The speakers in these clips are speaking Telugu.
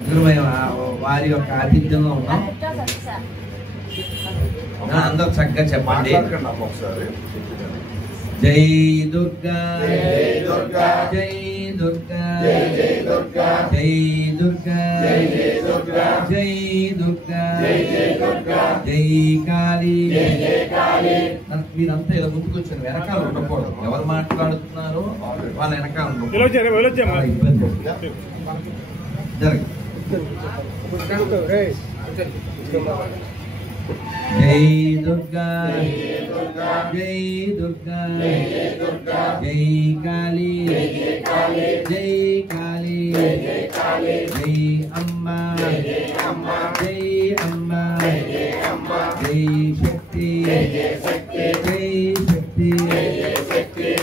వారి యొక్క ఆతిథ్యంలో ఉన్నాం. అందరూ చక్కగా చెప్పండి. జై దుర్గా జై దుర్గా జై దుర్గా జై దుర్గా జై దుర్గా జై దుర్గా జై కాళీ. మీరంతా ఇలా ముందుకు వచ్చారు, వెనకాల ఉండకూడదు. ఎవరు మాట్లాడుతున్నారో వాళ్ళ వెనకాల జరగ. జై దుర్గా జై దుర్గా జై కాళీ జై కాళీ జై అమ్మా జై అమ్మా జై శక్తి జై శక్తి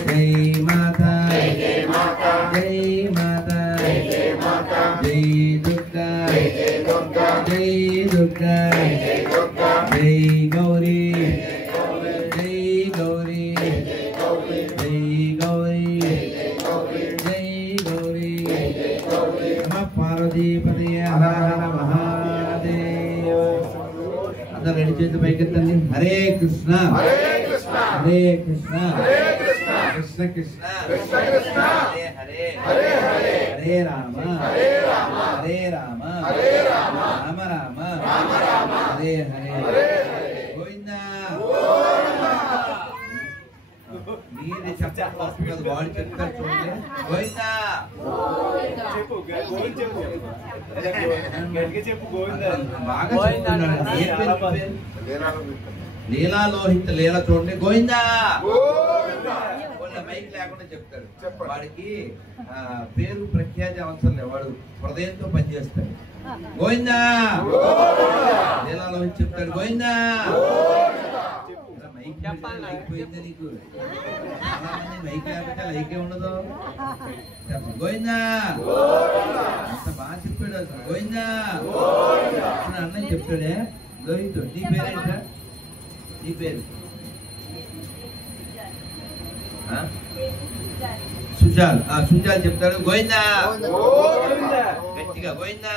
జై మాతా జై మాతా జై దుర్గా జై దుర్గా జై గౌరీ జై గౌరీ జై గౌరీ జై గౌరీ. పార్వతీపతి హర హర మహాదేవ. అందరు రెండు చేతులు పైకెత్తండి. హరే కృష్ణ హరే కృష్ణ కృష్ణ కృష్ణ హరే హరే హరే రామ హరే రామ రామ రామ హరే హరే. గోవిందా. మీరు చెప్పాలి కదా, వాడు చెప్తారు చూడండి. గోవిందా బాగా చెప్తున్నాడు. లీలాలోహిత లీల చూడండి. గోవిందా. మైక్ లేకుండా చెప్తాడు. వాడికి పేరు ప్రఖ్యాతి అవసరం లేదు, వాడు హృదయంతో పనిచేస్తాడు. గోవిందా. లీలాలోహిత చెప్తాడు. గోవిందా. మైక్ పోయింది నీకు. చాలా మంది మైక్ లేకపోతే లైకే ఉండదు. చెప్పండి. గోవిందా. అంత బాగా చెప్పాడు అసలు. గోవిందా. అన్నయ్య చెప్తాడే. లోహిత్ నీ పేరేంటా? నీ పేరు సుజాల్. సుజాల్ చెప్తాడు. గోవిందా. గట్టిగా గోవిందా.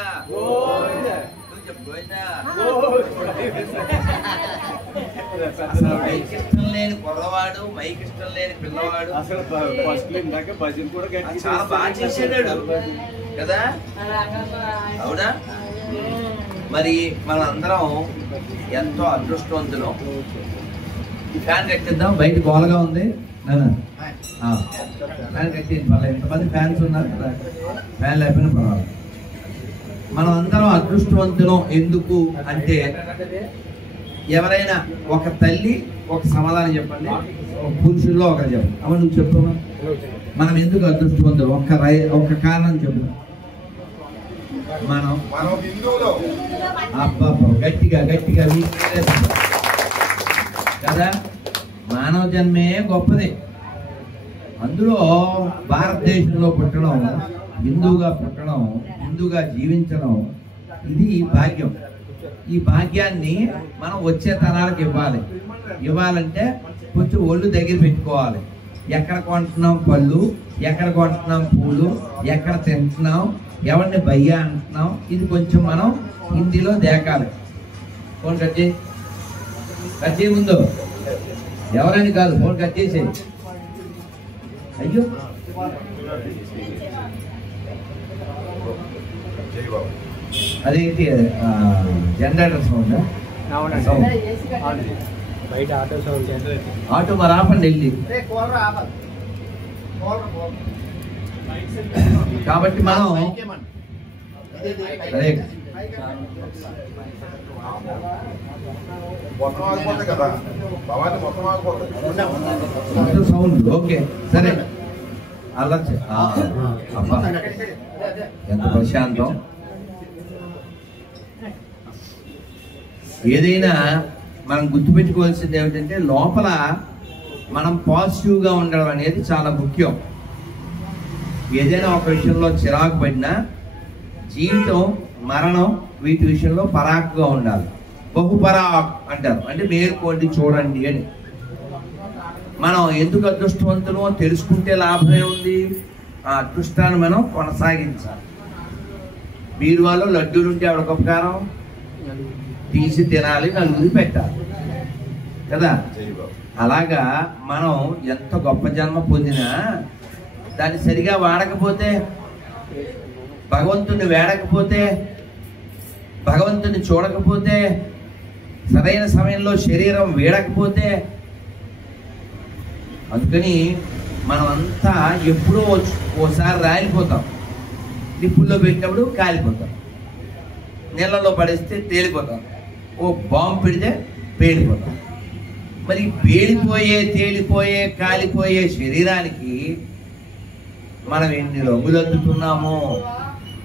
అసలు మైక్ ఇష్టం లేని కుర్రవాడు, మైక్ ఇష్టం లేని పిల్లవాడు చాలా బాగా చేసాడు కదా. అవునా? మరి మనందరం ఎంతో అదృష్టవంతులు. ఫ్యాన్ కట్టిద్దాం, బయట గోలగా ఉంది. ఫ్యాన్ కట్టింది. మళ్ళీ ఎంతమంది ఫ్యాన్స్ ఉన్నారు కదా, ఫ్యాన్ లేకపోయినా పర్వాలేదు. మనం అందరం అదృష్టవంతులం. ఎందుకు అంటే, ఎవరైనా ఒక తల్లి ఒక సమాధానం చెప్పండి, ఒక పురుషుల్లో ఒకరు చెప్పండి. అమ్మ నువ్వు చెప్పమ్మా, మనం ఎందుకు అదృష్టవంతులు? ఒక కారణం చెప్పు. మనం అబ్బా గట్టిగా గట్టిగా కదా. మానవ జన్మే గొప్పది. అందులో భారతదేశంలో పుట్టడం, హిందూగా పుట్టడం, హిందూగా జీవించడం, ఇది భాగ్యం. ఈ భాగ్యాన్ని మనం వచ్చే తరాలకు ఇవ్వాలి. ఇవ్వాలంటే కొంచెం ఒళ్ళు దగ్గర పెట్టుకోవాలి. ఎక్కడ కొంటున్నాం పళ్ళు, ఎక్కడ కొంటున్నాం పూలు, ఎక్కడ తింటున్నాం, ఎవరిని భయ్యా అంటున్నాం, ఇది కొంచెం మనం హిందీలో దేకాలి. ఫోన్ కట్ చేయి, కట్ చేయి. ముందు ఎవరని కాదు, ఫోన్ కట్ చేసేది. అయ్యో అదేంటి జనరేటర్ సౌండ్? ఆటో మరి ఆపండి వెళ్ళి. కాబట్టి మనం అదే సౌండ్ ఓకే సరే. అలా అబ్బా ఎంత ప్రశాంతం. ఏదైనా మనం గుర్తుపెట్టుకోవాల్సింది ఏమిటంటే, లోపల మనం పాజిటివ్గా ఉండడం అనేది చాలా ముఖ్యం. ఏదైనా ఒక విషయంలో చిరాకు పడినా, జీవితం మరణం వీటి విషయంలో పరాకుగా ఉండాలి. బహుపరాక్ అంటారు, అంటే మేల్కోండి చూడండి అని. మనం ఎందుకు అదృష్టవంతులు తెలుసుకుంటే లాభమే ఉంది. ఆ అదృష్టాన్ని మనం కొనసాగించాలి. బీరువాలో లడ్డూలు ఉంటే ఆవిడ ఉపకారం తీసి తినాలి, నలుగురికి పెట్టాలి కదా. అలాగా మనం ఎంత గొప్ప జన్మ పొందినా దాన్ని సరిగా వాడకపోతే, భగవంతుని వేడకపోతే, భగవంతుని చూడకపోతే, సరైన సమయంలో శరీరం వేడకపోతే, అందుకని మనం అంతా ఎప్పుడో ఓసారి రాలిపోతాం. నిప్పుల్లో పెట్టినప్పుడు కాలిపోతాం, నీళ్ళలో పడేస్తే తేలిపోతాం, ఓ బాంబు పెడితే పేలిపోతాం. మరి పేలిపోయే, తేలిపోయే, కాలిపోయే శరీరానికి మనం ఎన్ని రంగులు అద్దుతున్నామో,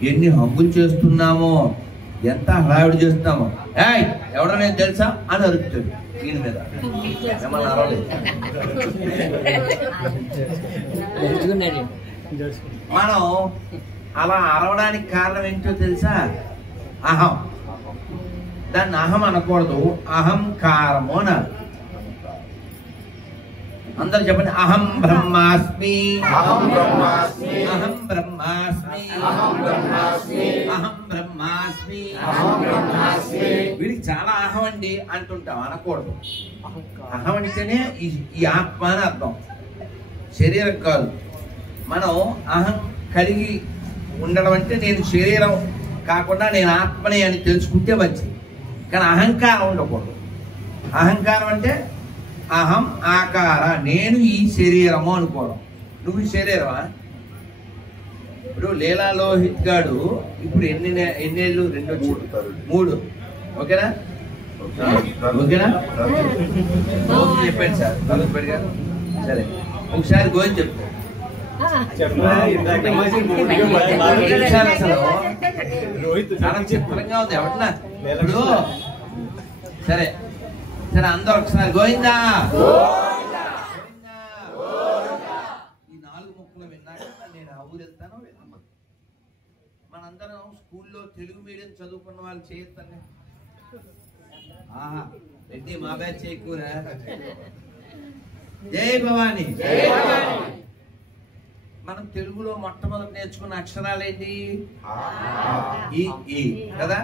ఎన్ని హంగులు చేస్తున్నామో, ఎంత హడావిడి చేస్తున్నామో. ఏయ్ ఎవడో నేను తెలుసా అని అరుపుతాడు దీని మీద, ఏమన్నా అరవలేదు. మనం అలా అరవడానికి కారణం ఏంటో తెలుసా? అహం. దాన్ని అహం అనకూడదు, అహంకారము అన్నారు. అందరు చెప్పండి, అహం బ్రహ్మాస్మి, అహం బ్రహ్మాస్మి, అహం బ్రహ్మాస్మి, అహం బ్రహ్మాస్మి, అహం బ్రహ్మాస్మి, అహం బ్రహ్మాస్మి. వీడికి చాలా అహం అండి అంటుంటాం, అనకూడదు. అహం అంటేనే ఈ ఆత్మ అని అర్థం, శరీరం కాదు. మనం అహం కలిగి ఉండడం అంటే నేను శరీరం కాకుండా నేను ఆత్మని అని తెలుసుకుంటే మంచిది, కానీ అహంకారం ఉండకూడదు. అహంకారం అంటే అహం ఆకార, నేను ఈ శరీరము అనుకోవడం. నువ్వు ఈ శరీరమా? ఇప్పుడు లీలా లోహిత్ గాడు ఇప్పుడు ఎన్నేళ్ళు? 2 3. ఓకేనా? ఓకేనా? చెప్పండి సార్, తలపెట్టి గారు. సరే, ఒకసారి గోవింద్ చెప్తాను. చాలా చిత్రంగా ఉంది ఎవరన్నా ఇప్పుడు. సరే సరే, అందరూ ఒకసారి గోవిందా. ఈ 4 ముక్కలు విన్నాక నేను ఊరు వెళ్తాను. మనందరం స్కూల్లో తెలుగు మీడియం చదువుకున్న వాళ్ళు చేయొద్దండి. ఆహా, రెడ్డి మా బ్యాచ్ చేయకూరా. జై భవాని. మనం తెలుగులో మొట్టమొదటి నేర్చుకున్న అక్షరాలు ఏంటి? ఈ కదా.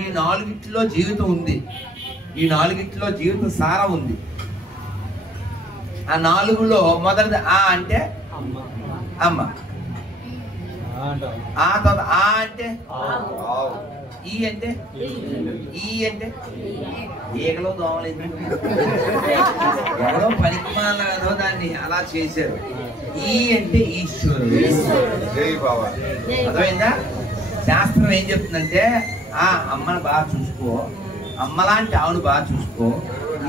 ఈ 4 జీవితం ఉంది, ఈ 4 జీవిత సారం ఉంది. ఆ 4లో మొదటిది ఆ అంటే అమ్మ, ఆ తర్వాత ఆ అంటే ఈ అంటే ఈగలో దోమలేదు, ఎవరో పనికిమాలో దాన్ని అలా చేశారు. ఈ అంటే ఈశ్వరుడు. అర్థమైందా? శాస్త్రం ఏం చెప్తుందంటే, ఆ అమ్మను బాగా చూసుకో, అమ్మలాంటి ఆవును బాగా చూసుకో,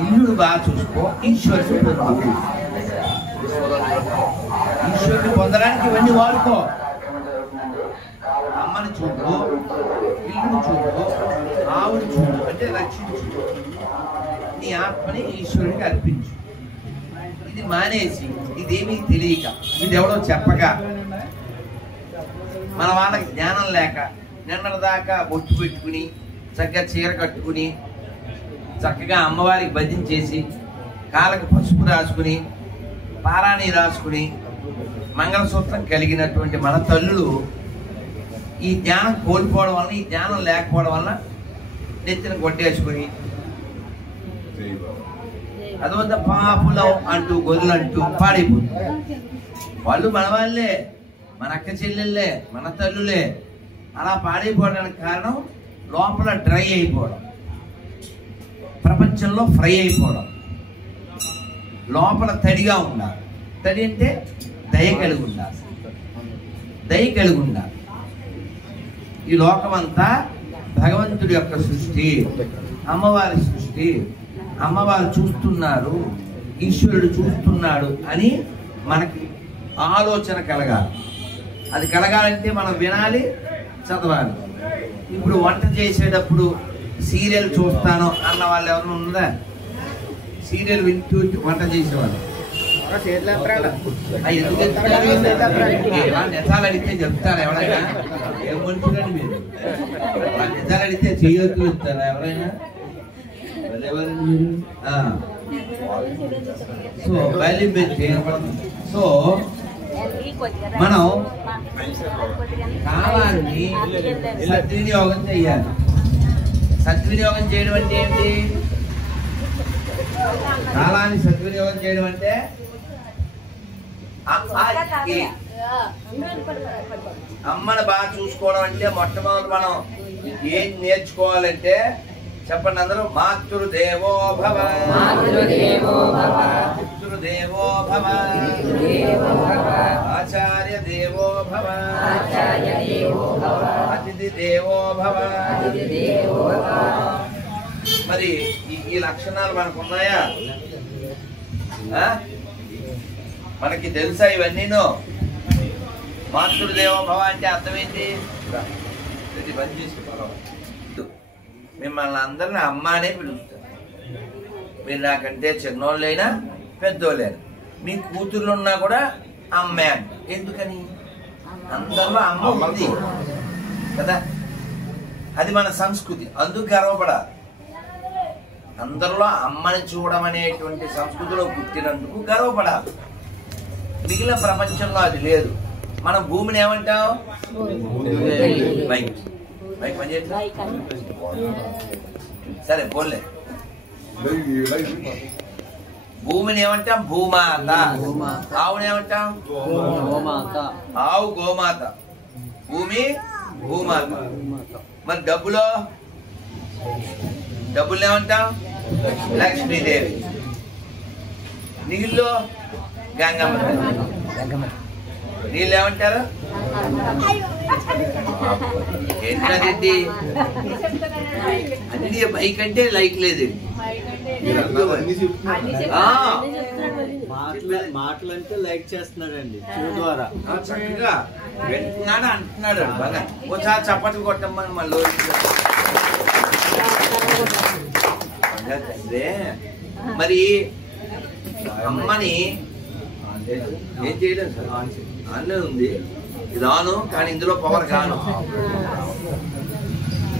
ఇల్లును బాగా చూసుకో, ఈశ్వరుని పొందు. ఈశ్వరుని పొందడానికి ఇవన్నీ వాడుకో. అమ్మని చూడు, ఇల్లును చూడు, ఆవుని చూడు, అంటే రక్షించు. నీ ఆత్మని ఈశ్వరునికి అర్పించు. ఇది మానేసి, ఇదేమీ తెలియక, ఇది ఎవడో చెప్పక, మన వాళ్ళకి జ్ఞానం లేక నిన్నటిదాకా బొట్టు పెట్టుకుని, చక్కగా చీర కట్టుకుని, చక్కగా అమ్మవారికి భజన చేసి, కాళ్ళకి పసుపు రాసుకుని, పారాణి రాసుకుని, మంగళసూత్రం కలిగినటువంటి మన తల్లులు ఈ జ్ఞానం కోల్పోవడం వల్ల, ఈ జ్ఞానం లేకపోవడం వల్ల నెత్తిన కొట్టేసుకుని అదొద్ద పాపులం అంటూ గొర్రెలంటూ పాడైపోతుంది. వాళ్ళు మన వాళ్ళే, మన అక్క చెల్లెళ్ళే, మన తల్లులే. అలా పాడైపోవడానికి కారణం లోపల డ్రై అయిపోవడం, ప్రపంచంలో ఫ్రై అయిపోవడం. లోపల తడిగా ఉండాలి. తడి అంటే దయ కలిగి ఉండాలి, దయ కలిగి ఉండాలి. ఈ లోకమంతా భగవంతుడి యొక్క సృష్టి, అమ్మవారి సృష్టి. అమ్మవారు చూస్తున్నారు, ఈశ్వరుడు చూస్తున్నాడు అని మనకి ఆలోచన కలగాలి. అది కలగాలంటే మనం వినాలి, చదవాలి. ఇప్పుడు వంట చేసేటప్పుడు సీరియల్ చూస్తాను అన్న వాళ్ళు ఎవరైనా ఉన్నదా? సీరియల్ వింటూ వంట చేసేవాళ్ళు ఎందుకు నిజాలు అడిగితే చెప్తారా ఎవరైనా? ఏం మనుషులండి మీరు? నిజాలు అడిగితే చేయొద్దు ఇస్తారా ఎవరైనా? సో బయలు సో మనం కాలాన్ని సద్వినియోగం చేయాలి. సద్వినియోగం చేయడం అంటే ఏంటి? కాలాన్ని సద్వినియోగం చేయడం అంటే అమ్మని బాగా చూసుకోవడం అంటే మొట్టమొదటి మనం ఏం నేర్చుకోవాలంటే చెప్పండి అందరూ. మాతృదేవో భవ, పితృదేవో భవ, ఆచార్య దేవో భవ, అతిథి దేవో భవ. మరి ఈ లక్షణాలు మనకు ఉన్నాయా? మనకి తెలుసా ఇవన్నీను? మాతృదేవో భవ అంటే అర్థమైంది. మిమ్మల్ని అందరిని అమ్మ అనే పిలుస్తారు. మీరు నాకంటే చిన్నోళ్ళైనా పెద్దోళ్ళైనా మీ కూతుర్లు ఉన్నా కూడా అమ్మే అంట. ఎందుకని? అందరిలో అమ్మ ఉంది కదా, అది మన సంస్కృతి. అందుకు గర్వపడాలి. అందరిలో అమ్మని చూడడం అనేటువంటి సంస్కృతిలో పుట్టినందుకు గర్వపడాలి. మిగిలిన ప్రపంచంలో అది లేదు. మనం భూమిని ఏమంటాం? మైక్ మైక్ పని చేయట్లా? సరే పోలే. భూమిని ఏమంటాం? భూమాత. ఆవుని ఏమంటాం? ఆవు గోమాత, భూమి భూమాత. మరి డబ్బులో డబ్బులు ఏమంటాం? లక్ష్మీదేవి. నీళ్ళు గంగమ్మ. నీళ్ళు ఏమంటారు? ఏంటండి అన్ని మైక్ అంటే లైక్ లేదు. మాటలంటే లైక్ చేస్తున్నాడండి ద్వారా చక్కగా వింటున్నాడు అంటున్నాడు. బాగా ఒకసారి చప్పట్లు కొట్టమ్మని మళ్ళీ మరి అమ్మని ఏం చేయలేదు సార్. ఆన్లో ఉంది, ఇది ఆను, కానీ ఇందులో పవర్ కాను.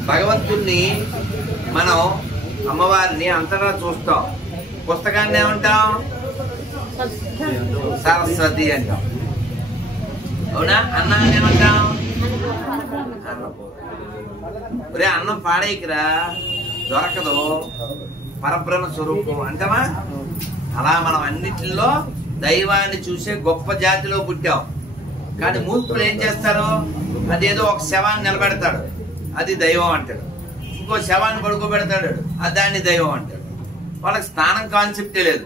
భగవంతుణ్ణి మనం అమ్మవారిని అంతటా చూస్తాం. పుస్తకాన్ని ఏమంటాం? సరస్వతి అంటాం. అవునా? అన్నాన్ని ఏమంటాం? ఒరే అన్నం పాడేకిరా, దొరకదు, పరబ్రహ్మ స్వరూపం అంటామా? అలా మనం అన్నిటిలో దైవాన్ని చూసే గొప్ప జాతిలో పుట్టాం. కానీ మూర్ఖులు ఏం చేస్తారు? అదేదో ఒక శవాన్ని నిలబెడతాడు, అది దైవం అంటాడు. ఇంకో శవాన్ని పడుకోబెడతాడు, అది దాన్ని దైవం అంటాడు. వాళ్ళకి స్నానం కాన్సెప్టే లేదు.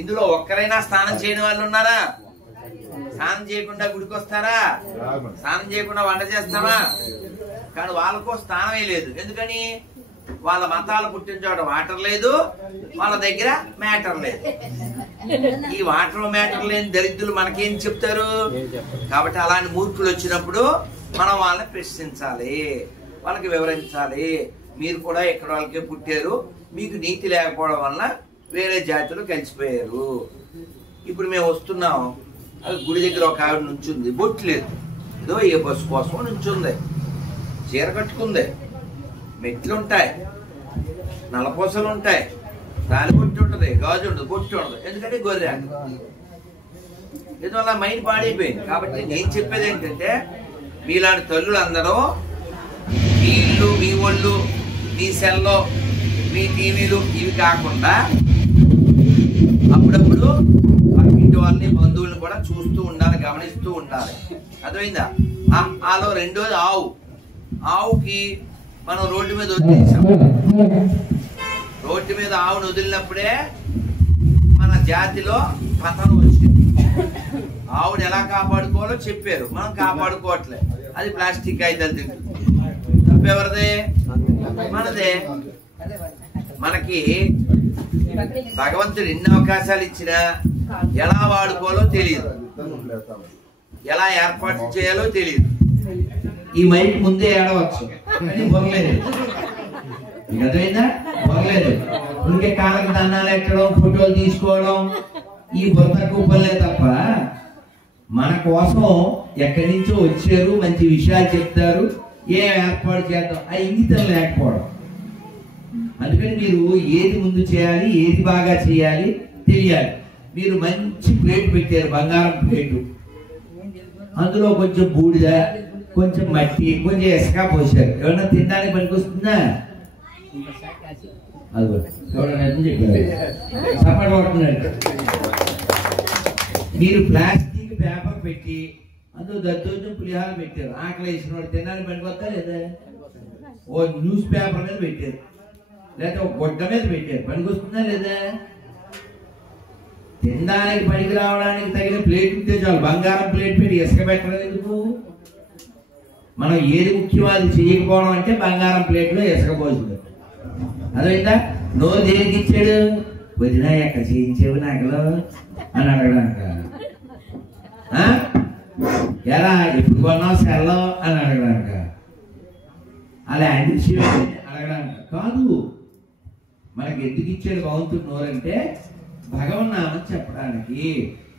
ఇందులో ఒక్కరైనా స్నానం చేయని వాళ్ళు ఉన్నారా? స్నానం చేయకుండా గుడికి వస్తారా? స్నానం చేయకుండా వంట చేస్తామా? కానీ వాళ్ళకో స్నానమే లేదు. ఎందుకని? వాళ్ళ మతాలు పుట్టిన చోట వాటర్ లేదు, వాళ్ళ దగ్గర మ్యాటర్ లేదు. ఈ వాటర్ మ్యాటర్ లేని దరిద్రులు మనకేం చెప్తారు? కాబట్టి అలాంటి మూర్ఖులు వచ్చినప్పుడు మనం వాళ్ళని ప్రశ్నించాలి, వాళ్ళకి వివరించాలి. మీరు కూడా ఎక్కడ వాళ్ళకే పుట్టారు, మీకు నీతి లేకపోవడం వల్ల వేరే జాతిలో కలిసిపోయారు. ఇప్పుడు మేము వస్తున్నాం, అది గుడి దగ్గర ఒక ఆవిడ నుంచుంది, బొట్టు లేదు, ఏదో ఏ బస్సు కోసం నుంచుంది, చీర కట్టుకుంది, మెట్లు ఉంటాయి, నల్లపూసలు ఉంటాయి, దాని బొట్టు ఉంటుంది, గాజు ఉండదు, బొట్టు ఉండదు. ఎందుకంటే గొర్రె. దీనివల్ల మైండ్ పాడైపోయింది. కాబట్టి నేను చెప్పేది ఏంటంటే, మీలాంటి తల్లులు అందరూ మీ ఇల్లు, మీ ఒళ్ళు, మీ సెల్లో, మీ టీవీలు ఇవి కాకుండా అప్పుడప్పుడు పక్కింటి వాళ్ళని, బంధువులను కూడా చూస్తూ ఉండాలి, గమనిస్తూ ఉండాలి. అర్థమైందా? ఆలో రెండోది ఆవు. ఆవుకి మనం రోడ్డు మీద వదిలేసాం. రోడ్డు మీద ఆవును వదిలినప్పుడే మన జాతిలో పతనం వచ్చింది. ఆవుని ఎలా కాపాడుకోవాలో చెప్పారు, మనం కాపాడుకోవట్లే. అది ప్లాస్టిక్ కాగితాలు తింటుంది. తప్పెవరిదే? మనదే. మనకి భగవంతుడు ఎన్ని అవకాశాలు ఇచ్చినా ఎలా వాడుకోవాలో తెలియదు, ఎలా ఏర్పాటు చేయాలో తెలియదు. ఈ మైక్ ముందే ఏడవచ్చు, పొరలేదు. అర్థమైందా? పొరలేదు. ఇంకే కాళ్ళకి దండాలు ఎట్టడం, ఫోటోలు తీసుకోవడం, ఈ బుర్రకు పనులే తప్ప మన కోసం ఎక్కడి నుంచో వచ్చారు, మంచి విషయాలు చెప్తారు, ఏం ఏర్పాటు చేద్దాం, ఆ ఇంగితం లేకపోవడం. అందుకని మీరు ఏది ముందు చేయాలి, ఏది బాగా చేయాలి తెలియాలి. మీరు మంచి ప్లేట్ పెట్టారు, బంగారం ప్లేటు, అందులో కొంచెం బూడిద, కొంచెం మట్టి, కొంచెం ఇసుక పోసారు. ఏమన్నా తినడానికి పనికొస్తుందా? అది చెప్పారు సపోర్ట్ కొడుతున్నాడు. మీరు ప్లాస్టిక్ పేపర్ పెట్టి అందులో దద్దోజనం పులిహార పెట్టారు. ఆకలి వేసిన వాడు తినడానికి పనికొస్తా లేదా? ఓ న్యూస్ పేపర్ మీద పెట్టారు, లేకపోతే ఒక గుడ్డ మీద పెట్టారు, పనికొస్తుందా లేదా? తినడానికి పనికి రావడానికి తగిన ప్లేట్ ఉంటే చాలు. బంగారం ప్లేట్ పెట్టి ఇసుక పెట్టడం ఎందుకు? మనం ఏది ముఖ్యం అది చేయకపోవడం అంటే బంగారం ప్లేట్లో ఇసుక పోసింది. అదైందా? నోరు దేనికి ఇచ్చాడు? వదిన ఎక్కడ చేయించేవు నాకులో అని అడగడానికి. ఎలా ఎప్పుడు కొన్నావు సెల్లో అని అడగడానికి. అలాంటి విషయం అడగడానికి కాదు. మనకి ఎందుకు ఇచ్చాడు భగవంతుడు నోరంటే భగవన్నామని చెప్పడానికి,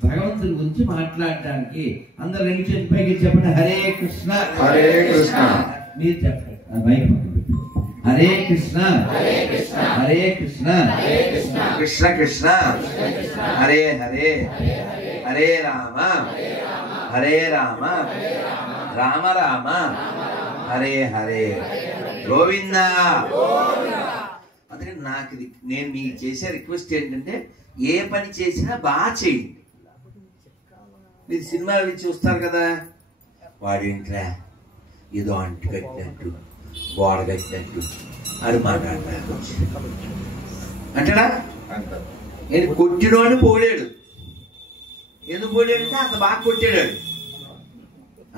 భగవంతుడి గురించి మాట్లాడడానికి. అందరు రెండు చేతి పైకి చెప్పండి, హరే కృష్ణ హరే కృష్ణ. మీరు చెప్పండి, హరే కృష్ణ హరే కృష్ణ కృష్ణ కృష్ణ హరే హరే హరే రామ హరే రామ రామ రామ హరే హరే గోవింద. అందుకని నాకు నేను మీకు చేసే రిక్వెస్ట్ ఏంటంటే, ఏ పని చేసినా బాగా చేయండి. మీరు సినిమాలు చూస్తారు కదా, వాడింట్రా ఏదో అంటు కట్టినట్టు గోడ కట్టినట్టు అది మాట్లాడతాడు అంటాడా? నేను కొట్టినోడిని పోడాడు. ఎందుకు పోడాడంటే అంత బాగా కొట్టాడు.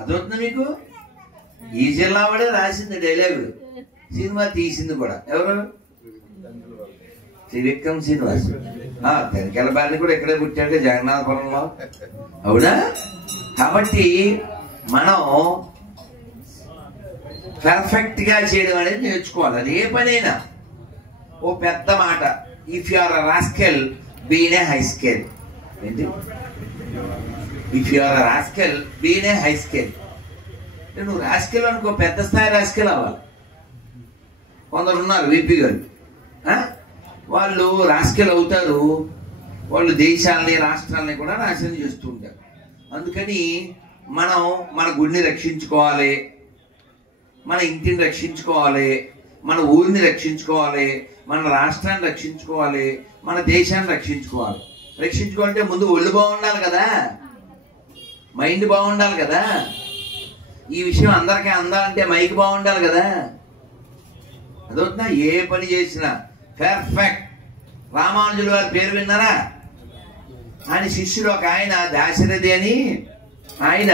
అదవుతుంది మీకు? ఈ జిల్లా వాడే రాసింది డైలాగులు, సినిమా తీసింది కూడా. ఎవరు? త్రివిక్రమ్ శ్రీనివాస్. తెనకెళ్ళ బారిని కూడా ఇక్కడే పుట్టాడు, జగన్నాథపురంలో. అవునా? కాబట్టి మనం పర్ఫెక్ట్ గా చేయడం అనేది నేర్చుకోవాలి. అది ఏ పనైనా. ఓ పెద్ద మాట, if you are rascal been a high scale. ఏంటి? If you are rascal been a high scale. నువ్వు రాస్కెల్ అనుకో, పెద్ద స్థాయి రాస్కెల్ అవ్వాలి. కొందరు ఉన్నారు విపి గారు, వాళ్ళు రాస్కెల్ అవుతారు, వాళ్ళు దేశాలని రాష్ట్రాలని కూడా నాశనం చేస్తూ ఉంటారు. అందుకని మనం మన గుడిని రక్షించుకోవాలి, మన ఇంటిని రక్షించుకోవాలి, మన ఊరిని రక్షించుకోవాలి, మన రాష్ట్రాన్ని రక్షించుకోవాలి, మన దేశాన్ని రక్షించుకోవాలి. రక్షించుకోవాలంటే ముందు ఒళ్ళు బాగుండాలి కదా, మైండ్ బాగుండాలి కదా. ఈ విషయం అందరికీ అందాలంటే మైక్ బాగుండాలి కదా. అదవుతుందా? ఏ పని చేసినా పర్ఫెక్ట్. రామానుజుల వారి పేరు విన్నారా? ఆయన శిష్యుడు ఒక ఆయన దాశరథి అని, ఆయన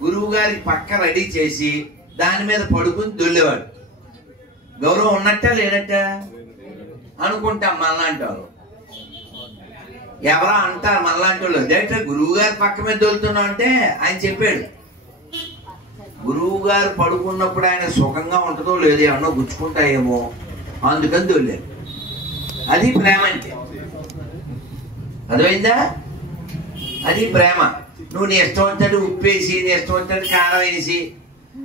గురువు గారికి పక్క రెడీ చేసి దాని మీద పడుకుని దొల్లేవాడు. గౌరవం ఉన్నట్ట లేనట్ట అనుకుంటాం మనలాంటి వాళ్ళు. ఎవరా అంటారు మనలాంటి వాళ్ళు, డైరెక్టర్ గురువు గారి పక్క మీద దొలుతున్నావు అంటే ఆయన చెప్పాడు. గురువు గారు పడుకున్నప్పుడు ఆయన సుఖంగా ఉంటుందో లేదో, ఏమన్నా గుచ్చుకుంటాయేమో, అందుకని దొల్లారు. అది ప్రేమ అంటే. అర్థమైందా? అది ప్రేమ. నువ్వు నీ ఇష్టం వచ్చాడు ఉప్పేసి, నీ ఇష్టం వచ్చాడు కారం వేసి,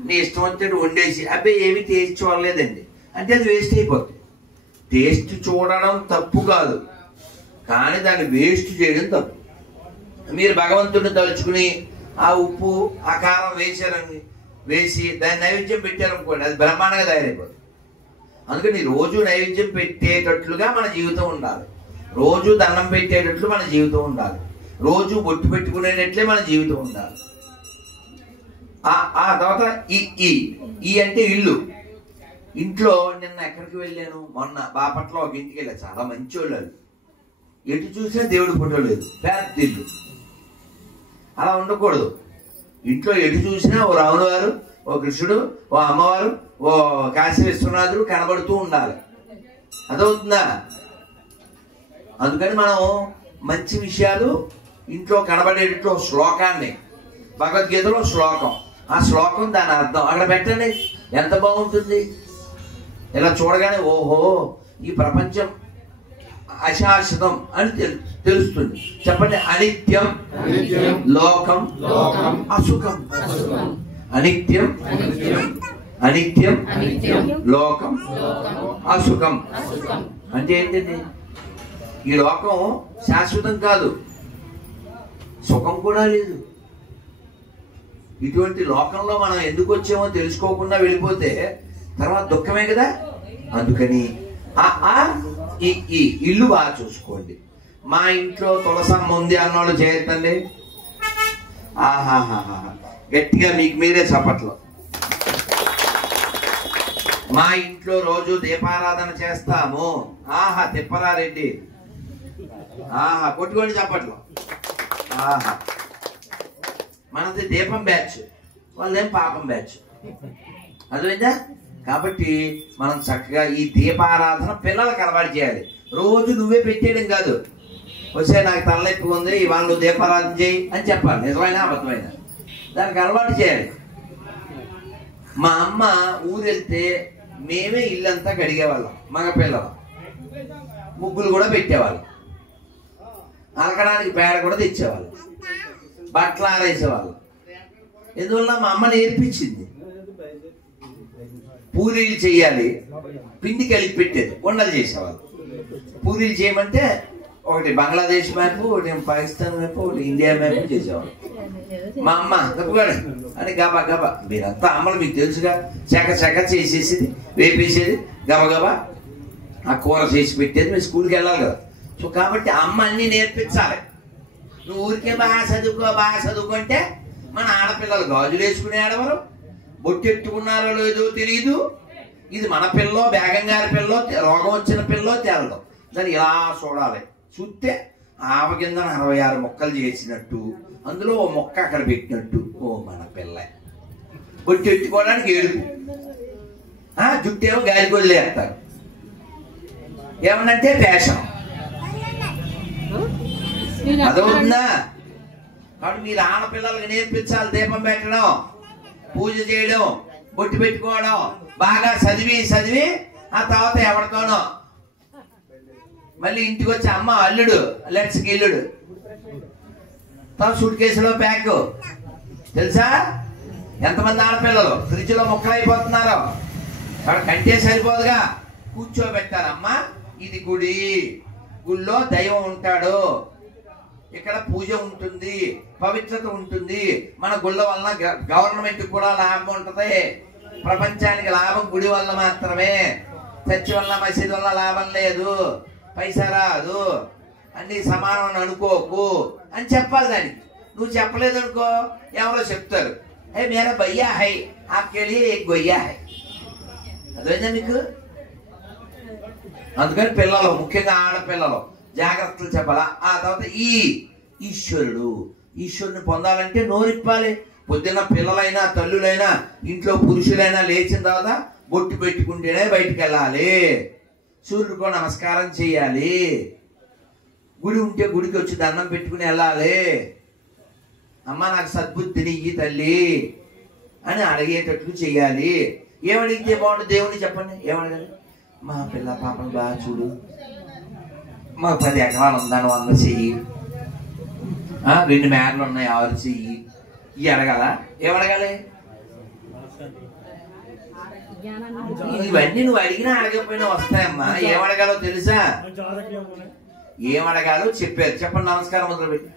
నీ ఇష్టం వచ్చాడు వండేసి, అబ్బాయి ఏమి టేస్ట్ చూడలేదండి అంటే అది వేస్ట్ అయిపోతుంది. టేస్ట్ చూడడం తప్పు కాదు, కానీ దాన్ని వేస్ట్ చేయడం తప్పు. మీరు భగవంతుడిని తలుచుకుని ఆ ఉప్పు ఆ కారం వేసి దాన్ని నైవేద్యం పెట్టారనుకోండి, అది బ్రహ్మాండంగా తయారైపోతుంది. అందుకని రోజు నైవేద్యం పెట్టేటట్లుగా మన జీవితం ఉండాలి, రోజు దండం పెట్టేటట్లు మన జీవితం ఉండాలి, రోజు బొట్టు పెట్టుకునేటట్లే మన జీవితం ఉండాలి. ఆ తర్వాత ఈ అంటే ఇల్లు. ఇంట్లో నిన్న ఎక్కడికి వెళ్ళాను, మొన్న బాపట్ల ఒక ఇంటికి వెళ్ళా, చాలా మంచి వాళ్ళు. ఎటు చూసినా దేవుడి ఫోటో లేదు, పెద్ద ఇల్లు. అలా ఉండకూడదు. ఇంట్లో ఎటు చూసినా ఓ రాముడు వారు, ఓ కృష్ణుడు, ఓ అమ్మవారు, ఓ కాశీ విశ్వనాథుడు కనబడుతూ ఉండాలి. అదవుతుందా? అందుకని మనం మంచి విషయాలు ఇంట్లో కనబడేటట్లు శ్లోకాన్ని, భగవద్గీతలో శ్లోకం, ఆ శ్లోకం దాని అర్థం అక్కడ పెట్టండి, ఎంత బాగుంటుంది. ఇలా చూడగానే ఓహో ఈ ప్రపంచం అశాశ్వతం అని తెలుస్తుంది. చెప్పండి, అనిత్యం లోకం అసుఖం. అనిత్యం లోకం అసుఖం అంటే ఏంటండి? ఈ లోకం శాశ్వతం కాదు, సుఖం కూడా లేదు. ఇటువంటి లోకంలో మనం ఎందుకు వచ్చామో తెలుసుకోకుండా వెళ్ళిపోతే తర్వాత దుఃఖమే కదా. అందుకని ఈ ఇల్లు బాగా చూసుకోండి. మా ఇంట్లో తులసమ్మ ఉంది అన్నోళ్ళు చేయొద్దండి. ఆహాహాహా, గట్టిగా మీకు మీరే చప్పట్లు. మా ఇంట్లో రోజు దీపారాధన చేస్తాము. ఆహా, తిప్పరారెడ్డి, ఆహా, కొట్టుకోండి చప్పట్లు. ఆహా, మనది దీపం బ్యాచ్, వాళ్ళేం పాపం బ్యాచ్. అర్థమైందా? కాబట్టి మనం చక్కగా ఈ దీపారాధన పిల్లలకు అలవాటు చేయాలి. రోజు నువ్వే పెట్టేయడం కాదు. వచ్చే నాకు తలనొప్పి ఉంది, ఇవాళ నువ్వు దీపారాధన చేయి అని చెప్పాలి. నిజమైన అబద్ధమైన దానికి అలవాటు చేయాలి. మా అమ్మ ఊరెళ్తే మేమే ఇల్లంతా కడిగేవాళ్ళం. మగపిల్లలు ముగ్గులు కూడా పెట్టేవాళ్ళం. అలకడానికి పేడ కూడా తెచ్చేవాళ్ళం. బట్టలు ఆరేసేవాళ్ళం. ఎందువల్ల మా అమ్మ నేర్పించింది. పూరీలు చెయ్యాలి, పిండి కలిపి పెట్టేది, ఉండలు చేసేవాళ్ళు. పూరీలు చేయమంటే ఒకటి బంగ్లాదేశ్ మ్యాప్, ఒకటి పాకిస్తాన్ మ్యాప్, ఒకటి ఇండియా మ్యాప్ చేసేవాళ్ళు. మా అమ్మ తప్పుగాడు అని గబా గబా, మీరంతా అమ్మలు మీకు తెలుసుగా, చెక్క చేసేసేది, వేపేసేది, గబగబా ఆ కూర చేసి పెట్టేది. మీరు స్కూల్కి వెళ్ళాలి కదా. సో కాబట్టి అమ్మ అన్ని నేర్పించాలి. నువ్వు ఊరికే బాగా చదువుకో అంటే మన ఆడపిల్లలు గాజులు వేసుకునే ఆడవారు, బొట్టెట్టుకున్నారో లేదో తెలియదు. ఇది మన పిల్లో, బేగం గారి పిల్లో, రోగం వచ్చిన పిల్లో తేలదు. దాన్ని ఇలా చూడాలి. చూస్తే ఆవ కింద 66 మొక్కలు చేసినట్టు, అందులో ఓ మొక్క అక్కడ పెట్టినట్టు, ఓ మన పిల్ల. బొట్టెట్టుకోవడానికి ఏడుపు, జుట్టేమో గాలిగొల్లు వేస్తారు. ఏమన్నంటే ఫ్యాషన్. అదవుతుందా? కాబట్టి మీరు ఆడపిల్లలకి నేర్పించాలి. దీపం పెట్టడం, పూజ చేయడం, బొట్టు పెట్టుకోవడం, బాగా చదివి ఆ తర్వాత ఎవరితోనో మళ్ళీ ఇంటికి వచ్చి అమ్మ అల్లుడు లెట్స్కి ఇల్లుడు, తర్వాత సూట్ కేసులో ప్యాక్. తెలుసా ఎంతమంది ఆడపిల్లలు ఫ్రిడ్జ్ లో ముక్కలు అయిపోతున్నారు? కంటే సరిపోదుగా, కూర్చోబెట్టారమ్మా. ఇది గుడి, గుళ్ళో దైవం ఉంటాడు, ఇక్కడ పూజ ఉంటుంది, పవిత్రత ఉంటుంది. మన గుళ్ళ వలన గవర్నమెంట్ కూడా లాభం ఉంటది. ప్రపంచానికి లాభం గుడి వల్ల మాత్రమే. చర్చి వల్ల, మసీదు వల్ల లాభం లేదు, పైసా రాదు. అన్ని సమానం అని అనుకోకు అని చెప్పాలి దానికి. నువ్వు చెప్పలేదు అనుకో, ఎవరో చెప్తారు, హే మేరా భయ్యా హై, ఆప్కే లియే ఏక్ గొయ్యా హై. అదేనా మీకు? అందుకని పిల్లలు, ముఖ్యంగా ఆడపిల్లలు జాగ్రత్తలు చెప్పాలా. ఆ తర్వాత ఈశ్వరుని పొందాలంటే నోరిప్పాలి. పొద్దున్న పిల్లలైనా తల్లులైనా ఇంట్లో పురుషులైనా లేచిన తర్వాత బొట్టు పెట్టుకుంటేనే బయటికి వెళ్ళాలి. సూర్యుడికో నమస్కారం చేయాలి. గుడి ఉంటే గుడికి వచ్చి దండం పెట్టుకుని వెళ్ళాలి. అమ్మ నాకు సద్బుద్ధిని ఇయ్యి తల్లి అని అడిగేటట్లు చెయ్యాలి. ఏమడిగితే బాగుంటుంది? దేవుని చెప్పండి. ఏమడగాలి? మా పిల్ల పాపను బాగా చూడు, మాకు 10 ఎకరాలు ఉందని 100 చెయ్యి, 2 మేరలు ఉన్నాయి 6 చెయ్యి, ఇవి అడగాల. ఏమడగాలి? ఇవన్నీ నువ్వు అడిగినా అడగకపోయినా వస్తాయమ్మా. ఏమడగాలో తెలుసా? ఏమడగాలో చెప్పారు. చెప్పండి. నమస్కారం మొదలుపెట్టి.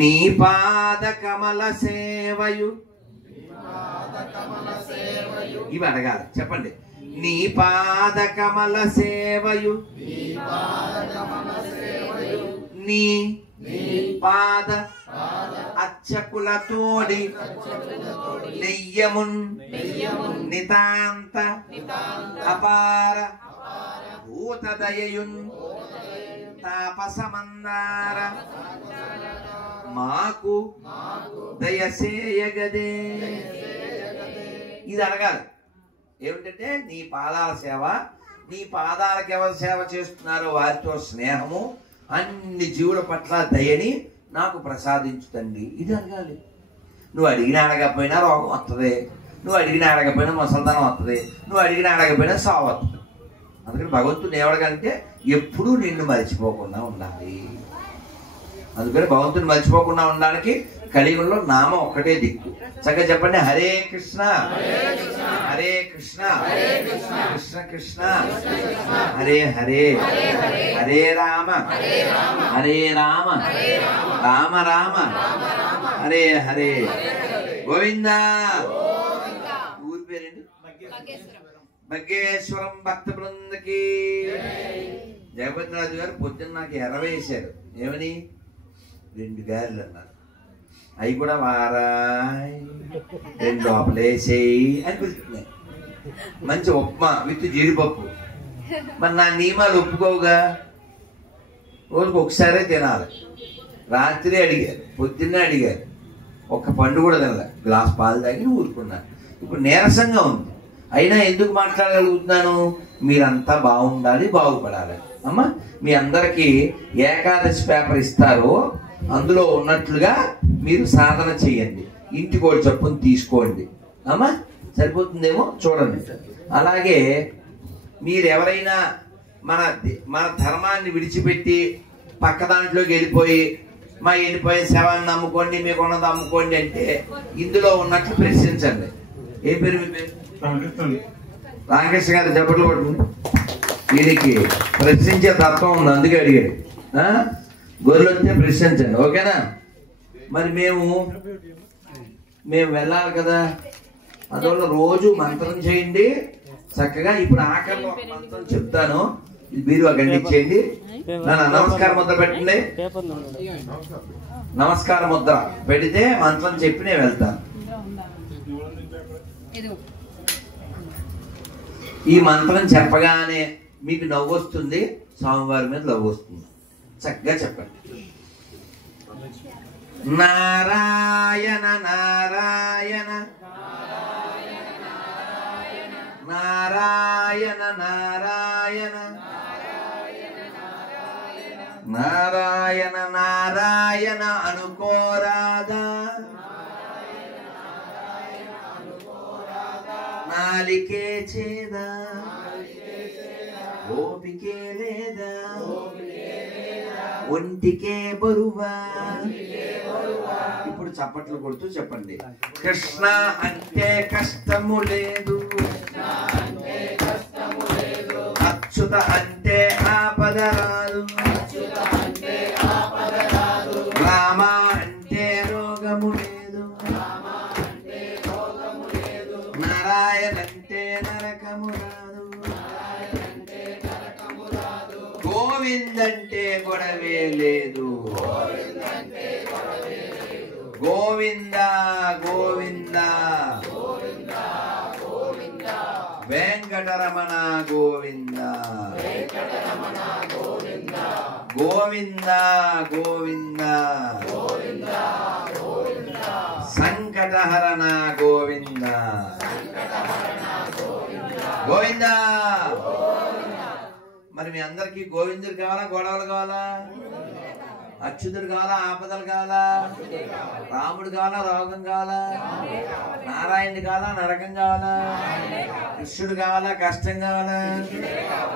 నీ పాద కమల సేవయు, ఇవి అడగాలి. చెప్పండి. నీ పాద కమల సేవయు, నీ పాద అర్చకులతోడి నెయ్యమున్ నితాంత అపార భూతదయయున్ తాపసమందార మాకు దయసేయగదే. ఇది అడగాలి. ఏమిటంటే నీ పాదాల సేవ, నీ పాదాలకు ఎవరు సేవ చేస్తున్నారో వారితో స్నేహము, అన్ని జీవుల పట్ల దయని నాకు ప్రసాదించుతండి. ఇది అడగాలి. నువ్వు అడిగిన అడగకపోయినా రోగం వస్తుంది, నువ్వు అడిగిన అడగకపోయినా ముసల్తనం వస్తుంది, నువ్వు అడిగిన అడగకపోయినా సావు వస్తుంది. అందుకని భగవంతుని ఏమడగంటే ఎప్పుడూ నిన్ను మర్చిపోకుండా ఉండాలి. అందుకని భగవంతుని మర్చిపోకుండా ఉండడానికి కలియుగంలో నామం ఒక్కటే దిక్కు. చక్కగా చెప్పండి. హరే కృష్ణ హరే కృష్ణ కృష్ణ కృష్ణ హరే హరే, హరే రామ హరే రామ రామ రామ హరే హరే గోవింద. ఊరి పేరేంటి? బగ్గేశ్వరం భక్త బృందకి. జగపతి రాజు గారు పొద్దున్న నాకు ఎరవేశారు. ఏమని? 2 గారెలు అన్నారు. అవి కూడా వారాయ్ 2 లోపలేసేయి అని పిలుస్తున్నాయి. మంచి ఉప్మా విత్ జీడిపప్పు. మరి నా నియమాలు ఒప్పుకోవుగా. రోజుకు ఒకసారే తినాలి. రాత్రి అడిగారు, పొద్దున్నే అడిగారు. ఒక్క పండు కూడా తినలే. గ్లాస్ పాలు తాగి ఊరుకున్నాను. ఇప్పుడు నీరసంగా ఉంది. అయినా ఎందుకు మాట్లాడగలుగుతున్నాను? మీరంతా బాగుండాలి, బాగుపడాలి. అమ్మా మీ అందరికీ ఏకాదశి పేపర్ ఇస్తారు. అందులో ఉన్నట్లుగా మీరు సాధన చేయండి. ఇంటికి ఒకటి చొప్పున తీసుకోండి. అమ్మా సరిపోతుందేమో చూడండి. అలాగే మీరు ఎవరైనా మన ధర్మాన్ని విడిచిపెట్టి పక్క దాంట్లోకి వెళ్ళిపోయి మా వెళ్ళిపోయిన శవాన్ని నమ్ముకోండి, మీకున్నది అమ్ముకోండి అంటే ఇందులో ఉన్నట్లు ప్రశ్నించండి. ఏ పేరు మీ పేరు? రామకృష్ణ గారు జబ్బట్లు కొట్టండి. వీరికి ప్రశ్నించే తత్వం ఉంది, అందుకే అడిగాడు. గొర్రెలు వస్తే ప్రశ్నించండి, ఓకేనా? మరి మేము వెళ్ళాలి కదా, అందువల్ల రోజు మంత్రం చేయండి చక్కగా. ఇప్పుడు ఆఖరిలో మంత్రం చెప్తాను, మీరు గండిచ్చేయండి. నమస్కార ముద్ర పెట్టండి. నమస్కార ముద్ర పెడితే మంత్రం చెప్పి నేను వెళ్తాను. ఈ మంత్రం చెప్పగానే మీకు నవ్వు వస్తుంది, స్వామివారి మీద నవ్వు వస్తుంది. చక్కగా చెప్పండి. నారాయణ నారాయణ నారాయణ నారాయణ నారాయణ నారాయణ అనుకోరాదా, నాలికే చేదా, ఓపికే లేదా, ఒంటికే బరువా. ఇప్పుడు చప్పట్లు కొడుతూ చెప్పండి. కృష్ణ అంటే కష్టము లేదు, అచ్యుత అంటే ఆపద రాదు, రామ అంటే రోగము లేదు, నారాయణ అంటే నరకము రాదు, గోవిందంటే గొడవే లేదు. గోవింద గోవింద వెంకటరమణ గోవింద గోవింద గోవింద సంకటహరణ గోవింద గోవింద. మరి మీ అందరికి గోవిందుడు కావాలా, గొడవలు కావాలా? అచ్యుతుడు కావాలా, ఆపదలు కావాలా? రాముడు కావాలా, రోగం కావాలా? నారాయణుడు కావాలా, నరకం కావాలా? కృష్ణుడు కావాలా, కష్టం కావాలా?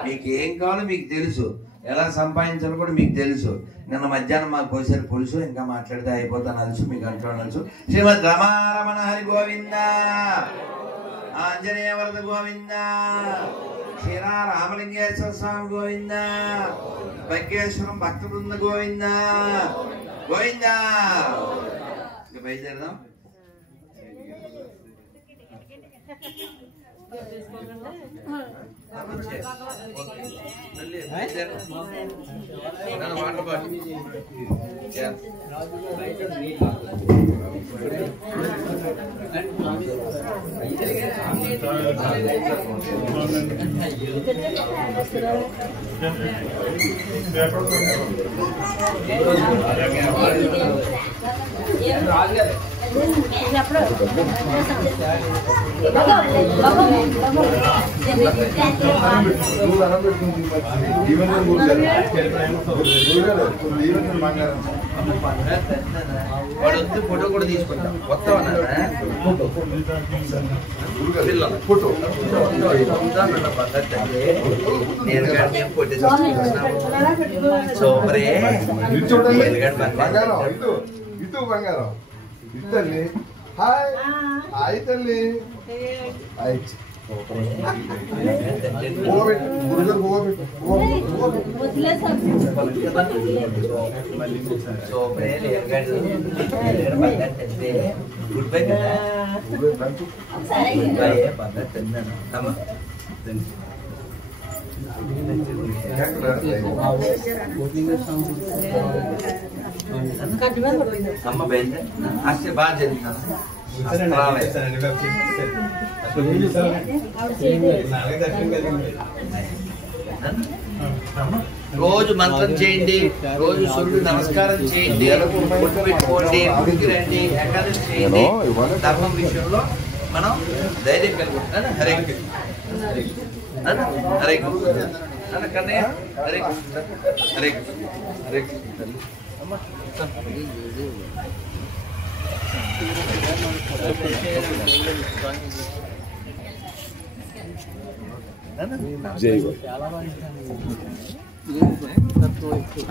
మీకు ఏం కావాలో మీకు తెలుసు, ఎలా సంపాదించాలో కూడా మీకు తెలుసు. నిన్న మధ్యాహ్నం మాకు పోసారు పులుసు, ఇంకా మాట్లాడితే అయిపోతాను తెలుసు, మీకు అంటూ తెలుసు. శ్రీమద్ రమారమణ హరి గోవింద, ఆంజనేయ వరద గోవింద, శ్రీరా రామలింగేశ్వర స్వామి గోవింద, బగ్గేశ్వరం భక్త బృంద గోవింద గోవింద. ఇంకా బయలుదేరదాం. వాటర్ బాటిల్ వాడు ఫోటో కూడా తీసుకుంటాం. వస్తామన్నా ఫోటో సూపరే ఇటు బంగారం తల్లి. హాయ్ హాయ్ తల్లి. హాయ్ అమ్మ బయట అసలు బాగా జరిగింది రోజు మంత్రం చేయండి, రోజు సూర్యుడు నమస్కారం చేయండి, బొట్టు పెట్టుకోండి, గుడికి రండి, ఏకాదశి చేయండి. ధర్మం విషయంలో మనం ధైర్యం కలిగి ఉంటాను. హరే హరే కన్నయ్య హరే హరే హరే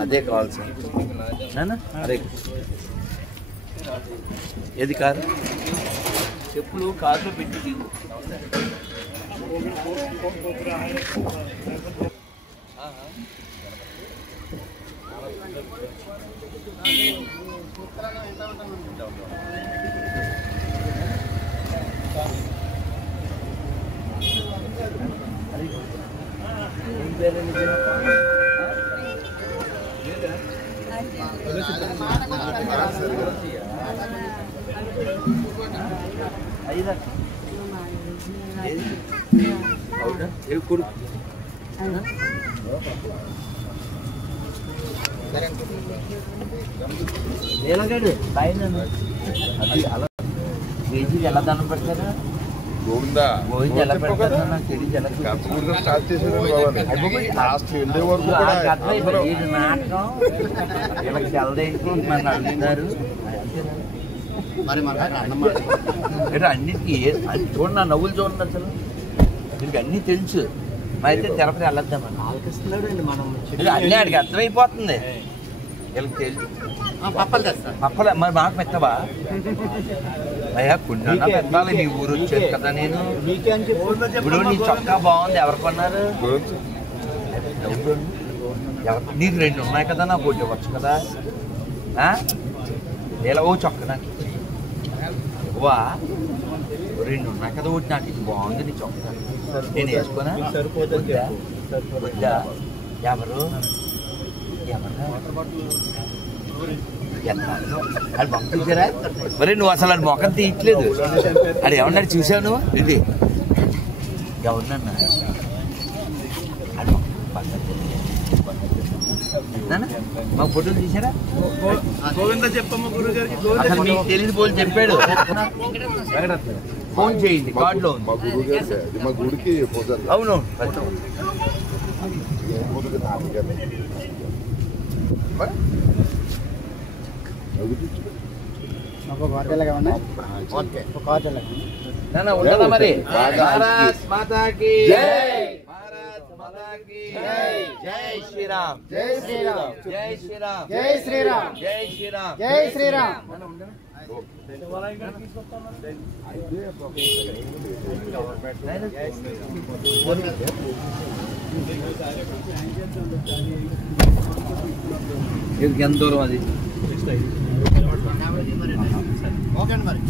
అదే కావాల్సింది. అరే ఏది కాదు చెప్పులు కారులో పెట్టి నీలగడు పైన అది అలా కేజీకి ఎలా దండం పెడతారా? గోవిందా గోవింద ఎలా పెడతారు? స్టార్ట్ చేసేది లాస్ట్ వెళ్ళే వరకు నాటకం వీళ్ళకి తెలదేంటి మన అడుగుతారు. అన్నిటికీ చూడండి, నా నవ్వులు చూడండి, అసలు దీనికి అన్నీ తెలుసు. అయితే తిరుపతి వెళ్ళొద్దామని ఆలోచిస్తున్నాడు. మనం అన్నీ ఆడికి అర్థమైపోతుంది. వీళ్ళకి తెలుసు. పప్పలే మరి మాకు పెట్టవా అయ్యా? కొన్ని పెట్టాలి. నీ ఊరు వచ్చేది కదా. నేను ఇప్పుడు నీ చొక్కా బాగుంది, ఎవరు కొన్నారు? నీకు 2 ఉన్నాయి కదా, నాకు ఒకటి ఇవ్వచ్చు కదా. ఇలా ఓ చొక్క నాకు ఇవ్వా, 2 ఉన్నాయి కదా, ఒకటి నాకు ఇది బాగుంది నీ చొక్కా, నేను వేసుకున్నా. వద్దా? ఎవరు అది మొక్క చూసారా? మరి నువ్వు అసలు అది మొక్కను తీయట్లేదు. అది ఎవరినాడు చూసావు నువ్వు? ఇది ఎవరినన్నా మా ఫోటోలు తీసారా? అసలు మీకు తెలియని పోలు చెప్పాడు. ఫోన్ చేయండి, కార్డులో అవును. ఉండదా మరి? భారత్ మాతాకి భారత్ మాతాకి జై శ్రీరామ్, జై శ్రీరామ్, జై శ్రీరామ్, జై శ్రీరామ్, జై శ్రీరామ్, జై శ్రీరామ్. ఎంత దూరం అది? ఓకే అండి మరి.